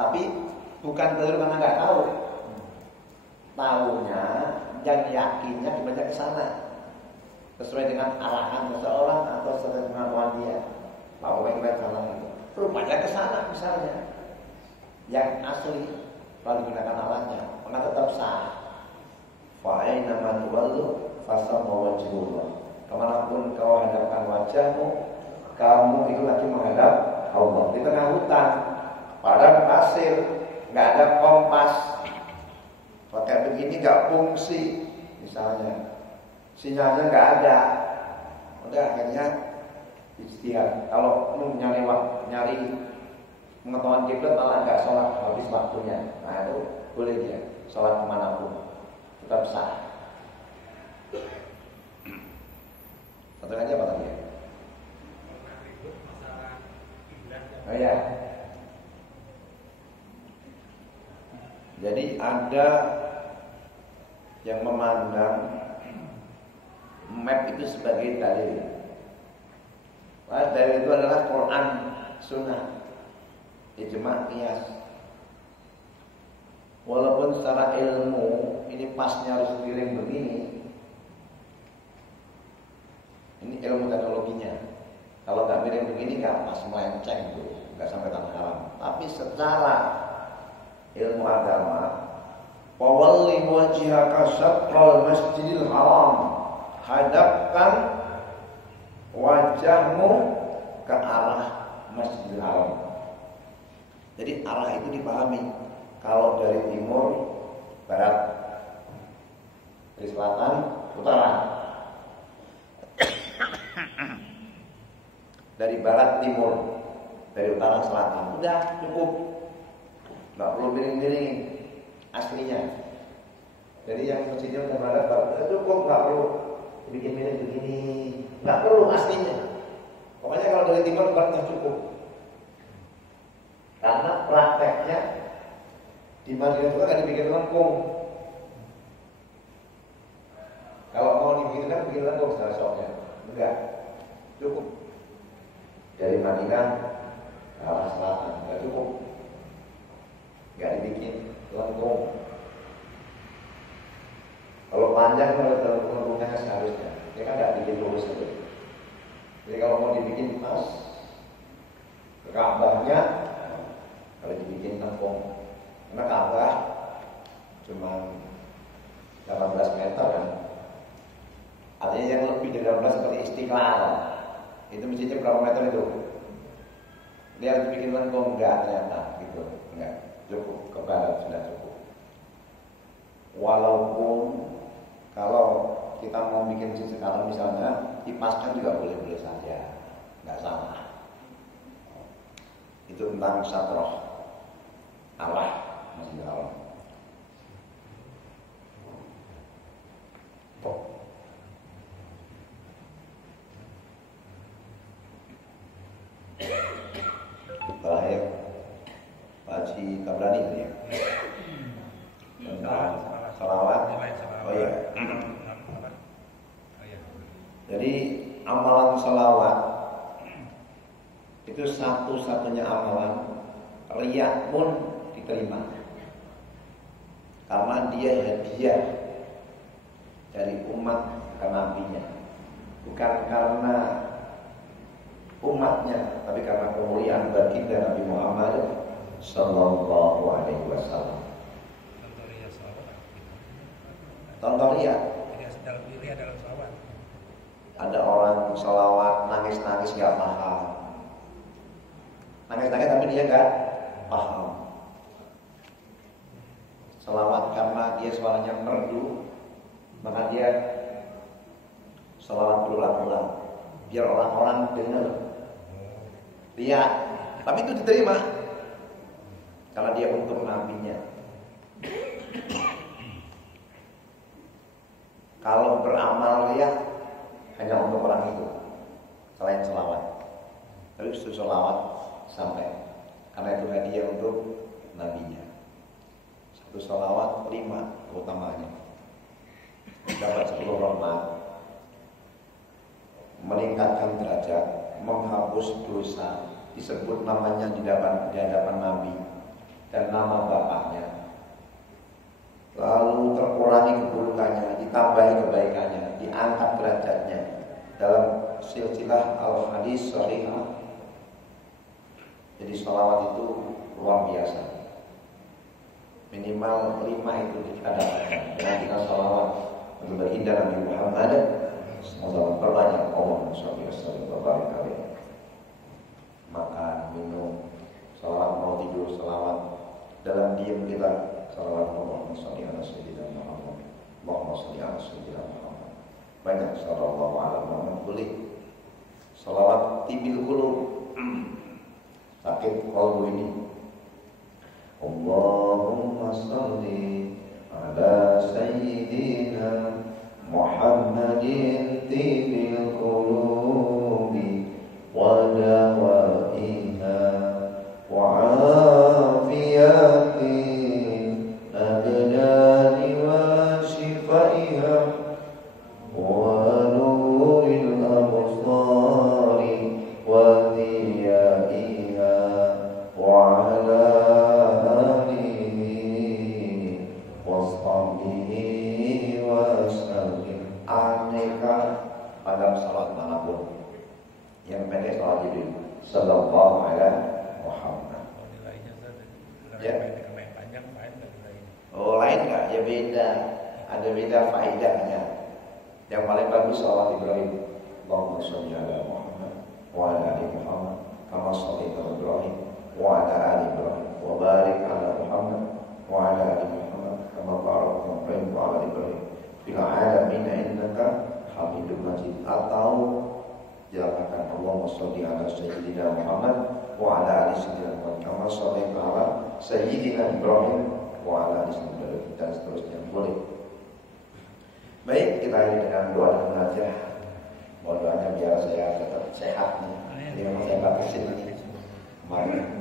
Tapi bukan keliru karena nggak tahu. Tahunya yang yakinnya dibaca ke sana sesuai dengan arahan seseorang atau sesuai dengan pengetahuan dia. Bahwa kita salah itu. Rupanya ke sana misalnya. Yang asli kalau digunakan alatnya, maka tetap sah. Fa'aina man tuwallu fasamma wajhullah. Kemanapun kau hadapkan wajahmu, kamu itu lagi menghadap Allah. Di tengah hutan, padang pasir, nggak ada kompas, pakai begini nggak fungsi, misalnya sinyalnya nggak ada, udah akhirnya istirahat. Kalau nyari pengetahuan kiblat malah nggak sholat habis waktunya, nah itu boleh dia sholat kemanapun tetap sah. Satu aja apa tadi ya? Oh ya. Jadi ada yang memandang map itu sebagai dalil. Dalil itu adalah Quran, Sunnah, ijma', qiyas. Walaupun secara ilmu ini pasnya harus miring begini, ini ilmu teknologinya. Kalau nggak miring begini nggak pas, melenceng tuh, nggak sampai tanah haram. Tapi secara ilmu agama, wawalli wajhaka syatral masjidil haram, hadapkan wajahmu ke arah Masjidil Haram. Jadi arah itu dipahami. Kalau dari timur, barat, dari selatan, utara, dari barat, timur, dari utara, selatan. Udah cukup, nggak perlu miring-miring aslinya. Jadi yang masjidnya udah barat, cukup, nggak perlu bikin miring begini, nggak perlu aslinya. Pokoknya kalau dari timur ke barat cukup. Karena prakteknya di Madinah juga kan dibikin lengkung. Kalau mau dibikin lengkung secara shopnya, enggak, cukup. Dari Madinah ke arah selatan, enggak cukup, enggak dibikin lengkung. Kalau panjang kalau lengkungnya seharusnya, dia kan enggak bikin lurus itu. Jadi kalau mau dibikin pas ke Ka'bahnya, kalau dibikin lengkung, karena Ka'bah cuma 18 meter kan. Artinya yang lebih dari 18 seperti Istiqlal, itu mestinya berapa meter itu? Dia harus bikin lengkung, enggak ternyata gitu, enggak cukup, ke barat sudah cukup. Walaupun kalau kita mau bikin sekarang misalnya dipaskan juga boleh-boleh saja, enggak salah. Itu tentang satroh Allah Masjidil Haram. Terakhir Pak Haji Tabrani ya, tentang salawat. Oh iya. Jadi amalan salawat itu satu-satunya amalan riya pun diterima, karena dia hadiah dari umat ke nabinya, bukan karena umatnya, tapi karena kemuliaan baginda Nabi Muhammad Sallallahu Alaihi Wasallam. Contoh riya. Dalam salawat. Ada orang salawat nangis-nangis nggak paham. Nangis-nangis tapi dia nggak paham. Salawat karena dia suaranya merdu, maka dia salawat berulang-ulang biar orang-orang dengar. Dia, tapi itu diterima karena dia untuk nabinya. Kalau beramal dia hanya untuk orang itu, selain selawat. Tapi itu selawat sampai, karena itu hadiah untuk nabinya. Satu selawat 5 keutamanya, dapat 10 rahmat, meningkatkan derajat, menghapus dosa, disebut namanya di hadapan Nabi, dan nama bapaknya, lalu terkurangi keburukannya, ditambahi kebaikannya, diangkat derajatnya dalam silsilah al-hadis sahihah. Jadi sholawat itu luar biasa. Minimal 5 itu kita dapatkan dengan kita sholawat untuk berindah Nabi Muhammad. Semoga perbanyak Allahumma sholli wa sallim wa barik alaihi. Makan, minum, sholawat, mau tidur, sholawat. Dalam diam kita sholawat Allahumma sholli ala sayyidina Muhammad, Allahumma sholli ala sayyidina Muhammad. Banyak sholawat ala Muhammad. Boleh sholawat tibil qulub, sakit qalbu ini. Allahumma sholli ala sayyidina Muhammadin tibil qulubi wa dawaiha wa afiyatin abdani wa shifaiha wa nuril absari wa diyaiha wa ala alihi wa sahbihi wa sallim. Aneka pada salat manapun, yang pendek salat jadi sallallahu alaihi Muhammad. Ya. Oh lain nggak? Ya beda. Ada beda faedahnya. Yang paling bagus salat Ibrahim. Allahumma sholli ala Muhammad wa ala ali Muhammad kama shallaita ala Ibrahim wa ala ali Ibrahim wa barik ala Muhammad wa ala ali Muhammad kama barakta ala Ibrahim wa ala ali Ibrahim fil alamin innaka Hamidum Majid. Atau jalankan Allahumma sholli ala sayyidina Muhammad wa ala ali sayyidina Muhammad kama shallaita ala sayyidina Ibrahim wa ala ali sayyidina Ibrahim, dan seterusnya. Boleh. Baik, kita akhiri dengan doa dan munajat. Mohon doanya biar saya tetap sehat nih. Ini memang saya pakai sini. Mari.